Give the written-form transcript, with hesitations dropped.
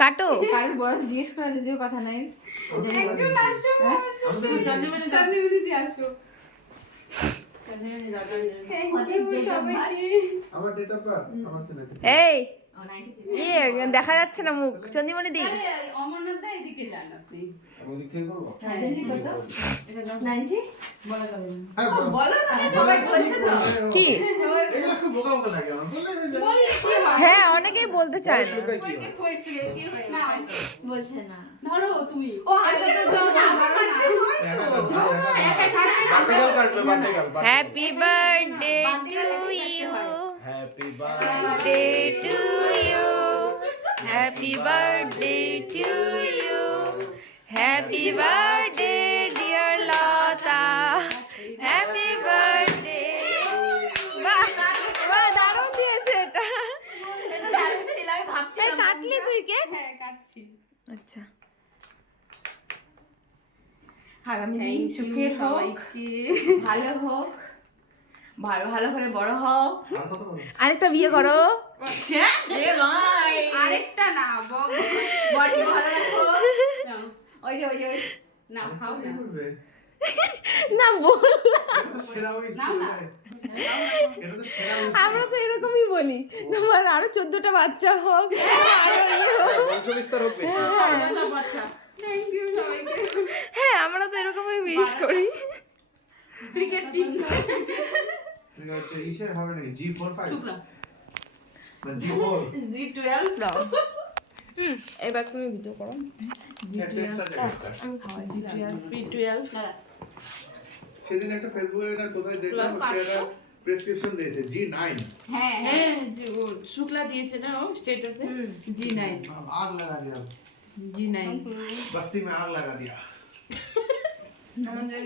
কাটো। কারোর বয়স জিজ্ঞেস করা যদিও কথা নাই। একজন আসো, চাঁদিমণি দিয়ে আসো। Thank you সবাইকে। আমার ডেট অফ বার্থ আমার ছেলে এই দেখা যাচ্ছে না মুখ। চন্দিমণি দি আরে, অমরনাথ দা এদিকে যান আপনি। আমি ওদিক থেকে করবো বলা যাবে না। হ্যাঁ বলো না, সবাই বলছে তো। কি? এগুলো খুব বোকা বোকা লাগে আমার বললে হয়ে যায়। বললে কি হয়? হ্যাঁ, অনেকেই বলতে চায় না। সবাইকে কইছে, কি হয় না? বলছে না। ধরো তুমি। ও আগে তো দাও না, আমার বার্থডে হয় তো। একা ছাড়বে না। বার্থডে কাটবে birthday cut happy birthday to you, happy birthday to you, happy birthday to you, happy birthday dear Lata, happy birthday. বাহ বাহ, দারুণ দিয়েছে এটা। আমি ভাবছিলাম কাটলি তুই কেক? হ্যাঁ, কাটছি। আচ্ছা, আগামী দিন Thank you সুখের হোক, সবাইকে। ভালো হোক, ভালো ভালো করে বড় হোক। আর কত বলো আরেকটা বিয়ে করো। এ ভাই, আরেকটা না, বডি ভালো রাখো। নাও, ওই যে ওই যে ওই নাও, খাও কি না। করবে না বললাম, এটা তো সেরা উইশ নাও না। এটা তো সেরা উইশ আমরা তো এরকমই বলি, তোমার আরো 14টা বাচ্চা হোক, আরো ইয়ে হোক। বংশবিস্তার হোক বেশি Thank you সবাইকে। হ্যাঁ, আমরা তো এরকমই উইশ করি। Cricket team. ঠিক আছে ইসে হবে নাকি G45 চুপ না। G4 G12 দাও। এবার তুমি ভিডিও করো। আমি খাওয়াই B12 সেদিন একটা ফেসবুকে না কোথায় দেখলাম সেটা প্রেসক্রিপশন দিয়েছে G9 হ্যাঁ হ্যাঁ যে ও শুক্লা দিয়েছে না ও স্টেটাসে G9 आग लगा दिया G9 बस्ती में आग लगा दिया আমাদের